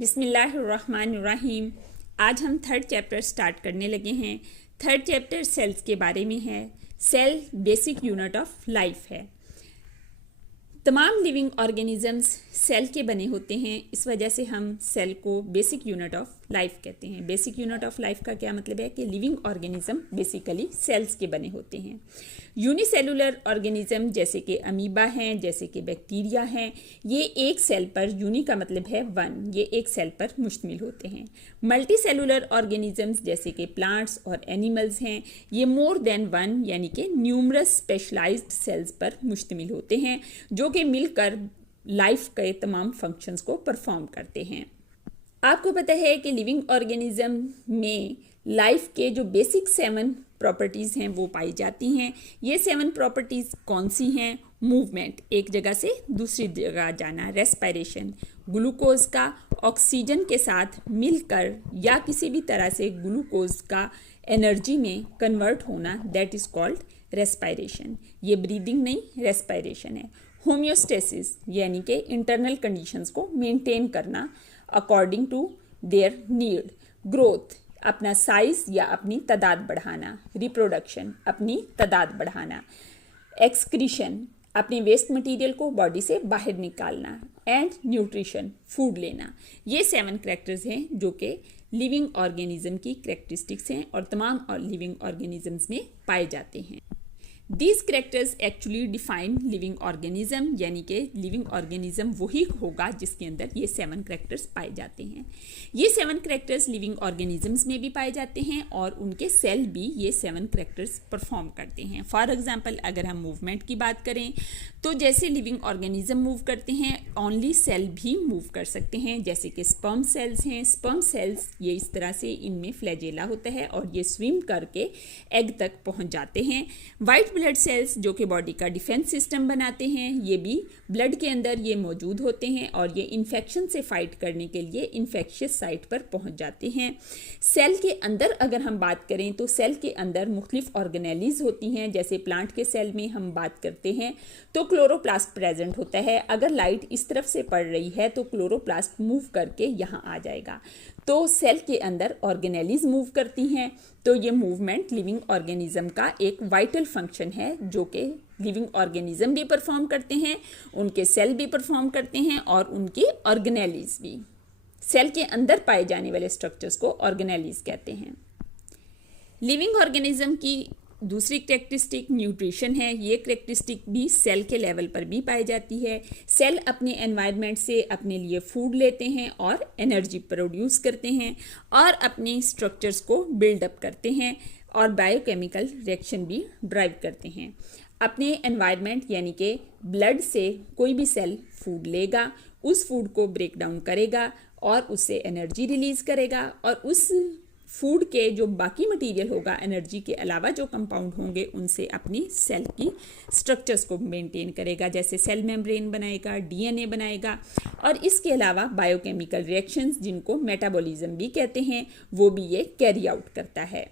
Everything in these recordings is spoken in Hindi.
बिस्मिल्लाहिर्रहमानिर्रहीम। आज हम थर्ड चैप्टर स्टार्ट करने लगे हैं। थर्ड चैप्टर सेल्स के बारे में है। Cell basic unit of life है। तमाम लिविंग ऑर्गेनिजम्स सेल के बने होते हैं, इस वजह से हम सेल को बेसिक यूनिट ऑफ लाइफ कहते हैं। बेसिक यूनिट ऑफ लाइफ का क्या मतलब है कि लिविंग ऑर्गेनिज्म बेसिकली सेल्स के बने होते हैं। यूनिसेलुलर ऑर्गेनिज्म जैसे कि अमीबा हैं, जैसे कि बैक्टीरिया हैं, ये एक सेल पर, यूनि का मतलब है वन, ये एक सेल पर मुश्तमिल होते हैं। मल्टी सेलुलर ऑर्गेनिजम्स जैसे कि प्लांट्स और एनिमल्स हैं, ये मोर देन वन यानी कि न्यूमरस स्पेशलाइज्ड सेल्स पर मुश्तमिल होते हैं, जो कि मिलकर लाइफ के तमाम फंक्शंस को परफॉर्म करते हैं। आपको पता है कि लिविंग ऑर्गेनिज्म में लाइफ के जो बेसिक 7 प्रॉपर्टीज़ हैं वो पाई जाती हैं। ये 7 प्रॉपर्टीज़ कौन सी हैं? मूवमेंट, एक जगह से दूसरी जगह जाना, रेस्पिरेशन, ग्लूकोज का ऑक्सीजन के साथ मिलकर या किसी भी तरह से ग्लूकोज का एनर्जी में कन्वर्ट होना, दैट इज़ कॉल्ड रेस्पिरेशन। ये ब्रीदिंग नहीं, रेस्पिरेशन है। होम्योस्टेसिस यानी कि इंटरनल कंडीशंस को मेंटेन करना according to their need. Growth, अपना साइज या अपनी तादाद बढ़ाना। रिप्रोडक्शन, अपनी तादाद बढ़ाना। एक्सक्रीशन, अपने वेस्ट मटेरियल को बॉडी से बाहर निकालना। एंड न्यूट्रिशन, फूड लेना। ये 7 करैक्टर्स हैं जो कि लिविंग ऑर्गेनिज्म की करैक्टरिस्टिक्स हैं और तमाम लिविंग ऑर्गेनिजम्स में पाए जाते हैं। These characters actually define living organism, यानी कि लिविंग ऑर्गेनिज्म वही होगा जिसके अंदर ये 7 करैक्टर्स पाए जाते हैं। ये 7 करैक्टर्स लिविंग ऑर्गेनिजम्स में भी पाए जाते हैं और उनके सेल भी ये 7 करैक्टर्स परफॉर्म करते हैं। फॉर एग्जांपल, अगर हम मूवमेंट की बात करें तो जैसे लिविंग ऑर्गेनिज्म मूव करते हैं, ओनली सेल भी मूव कर सकते हैं। जैसे कि स्पर्म सेल्स हैं, स्पर्म सेल्स ये इस तरह से, इनमें फ्लैजेला होता है और ये स्विम करके एग तक पहुंच जाते हैं। वाइट ब्लड सेल्स जो कि बॉडी का डिफेंस सिस्टम बनाते हैं, ये भी ब्लड के अंदर ये मौजूद होते हैं और ये इन्फेक्शन से फाइट करने के लिए इन्फेक्शियस साइट पर पहुंच जाते हैं। सेल के अंदर अगर हम बात करें तो सेल के अंदर मुख्तलिफ ऑर्गेनेलीज होती हैं। जैसे प्लांट के सेल में हम बात करते हैं तो क्लोरोप्लास्ट प्रेजेंट होता है। अगर लाइट इस तरफ से पड़ रही है तो क्लोरोप्लास्ट मूव करके यहाँ आ जाएगा। तो सेल के अंदर ऑर्गेनेलीज मूव करती हैं। तो ये मूवमेंट लिविंग ऑर्गेनिज्म का एक वाइटल फंक्शन है जो कि लिविंग ऑर्गेनिज्म भी परफॉर्म करते हैं, उनके सेल भी परफॉर्म करते हैं और उनकी ऑर्गेनेलीज भी। सेल के अंदर पाए जाने वाले स्ट्रक्चर्स को ऑर्गेनेलीज कहते हैं। लिविंग ऑर्गेनिज्म की दूसरी करैक्टरिस्टिक न्यूट्रिशन है। ये करैक्टरिस्टिक भी सेल के लेवल पर भी पाई जाती है। सेल अपने एनवायरनमेंट से अपने लिए फूड लेते हैं और एनर्जी प्रोड्यूस करते हैं और अपने स्ट्रक्चर्स को बिल्डअप करते हैं और बायोकेमिकल रिएक्शन भी ड्राइव करते हैं। अपने एनवायरनमेंट यानी कि ब्लड से कोई भी सेल फूड लेगा, उस फूड को ब्रेक डाउन करेगा और उससे एनर्जी रिलीज करेगा और उस फूड के जो बाकी मटेरियल होगा, एनर्जी के अलावा जो कंपाउंड होंगे, उनसे अपनी सेल की स्ट्रक्चर्स को मेंटेन करेगा। जैसे सेल मेम्ब्रेन बनाएगा, डीएनए बनाएगा और इसके अलावा बायोकेमिकल रिएक्शंस जिनको मेटाबॉलिज्म भी कहते हैं, वो भी ये कैरी आउट करता है।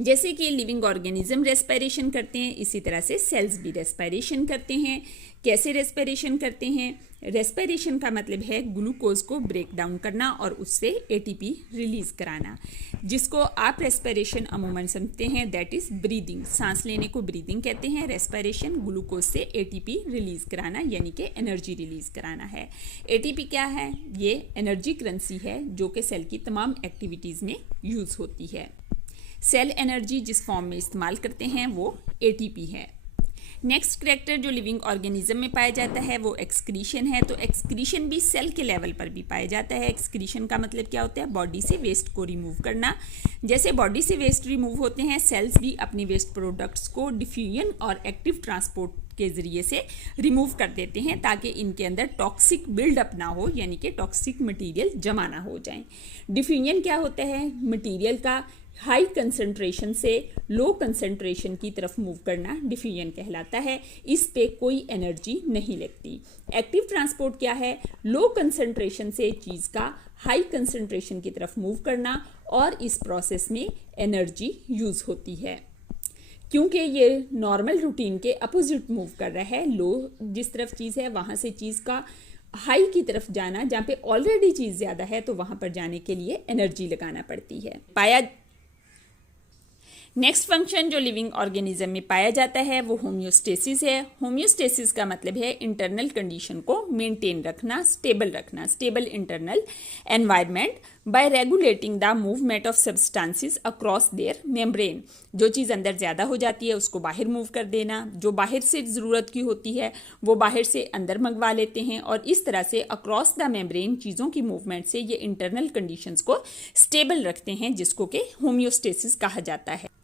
जैसे कि लिविंग ऑर्गेनिज्म रेस्पिरेशन करते हैं, इसी तरह से सेल्स भी रेस्पिरेशन करते हैं। कैसे रेस्पिरेशन करते हैं? रेस्पिरेशन का मतलब है ग्लूकोज को ब्रेक डाउन करना और उससे एटीपी रिलीज कराना, जिसको आप रेस्पिरेशन अमूमन समझते हैं, दैट इज ब्रीदिंग। सांस लेने को ब्रीदिंग कहते हैं। रेस्पिरेशन ग्लूकोज से एटीपी रिलीज कराना यानी कि एनर्जी रिलीज कराना है। एटीपी क्या है? ये एनर्जी करेंसी है जो कि सेल की तमाम एक्टिविटीज़ में यूज़ होती है। सेल एनर्जी जिस फॉर्म में इस्तेमाल करते हैं वो एटीपी है। नेक्स्ट करैक्टर जो लिविंग ऑर्गेनिज्म में पाया जाता है वो एक्सक्रीशन है। तो एक्सक्रीशन भी सेल के लेवल पर भी पाया जाता है। एक्सक्रीशन का मतलब क्या होता है? बॉडी से वेस्ट को रिमूव करना। जैसे बॉडी से वेस्ट रिमूव होते हैं, सेल्स भी अपनी वेस्ट प्रोडक्ट्स को डिफ्यूजन और एक्टिव ट्रांसपोर्ट के ज़रिए से रिमूव कर देते हैं ताकि इनके अंदर टॉक्सिक बिल्डअप ना हो, यानी कि टॉक्सिक मटीरियल जमा ना हो जाए। डिफ्यूजन क्या होता है? मटीरियल का हाई कंसंट्रेशन से लो कंसंट्रेशन की तरफ मूव करना डिफ्यूजन कहलाता है। इस पे कोई एनर्जी नहीं लगती। एक्टिव ट्रांसपोर्ट क्या है? लो कंसंट्रेशन से चीज़ का हाई कंसंट्रेशन की तरफ मूव करना और इस प्रोसेस में एनर्जी यूज़ होती है। क्योंकि ये नॉर्मल रूटीन के अपोजिट मूव कर रहा है, लो जिस तरफ चीज़ है वहाँ से चीज़ का हाई की तरफ जाना, जहाँ पे ऑलरेडी चीज़ ज़्यादा है तो वहाँ पर जाने के लिए एनर्जी लगाना पड़ती है। नेक्स्ट फंक्शन जो लिविंग ऑर्गेनिज्म में पाया जाता है वो होम्योस्टेसिस है। होम्योस्टेसिस का मतलब है इंटरनल कंडीशन को मेंटेन रखना, stable internal environment by regulating the movement of substances across their membrane. जो चीज़ अंदर ज़्यादा हो जाती है उसको बाहर मूव कर देना, जो बाहर से ज़रूरत की होती है वो बाहर से अंदर मंगवा लेते हैं, और इस तरह से अक्रॉस द मेम्ब्रेन चीज़ों की मूवमेंट से ये इंटरनल कंडीशंस को स्टेबल रखते हैं, जिसको कि होम्योस्टेसिस कहा जाता है।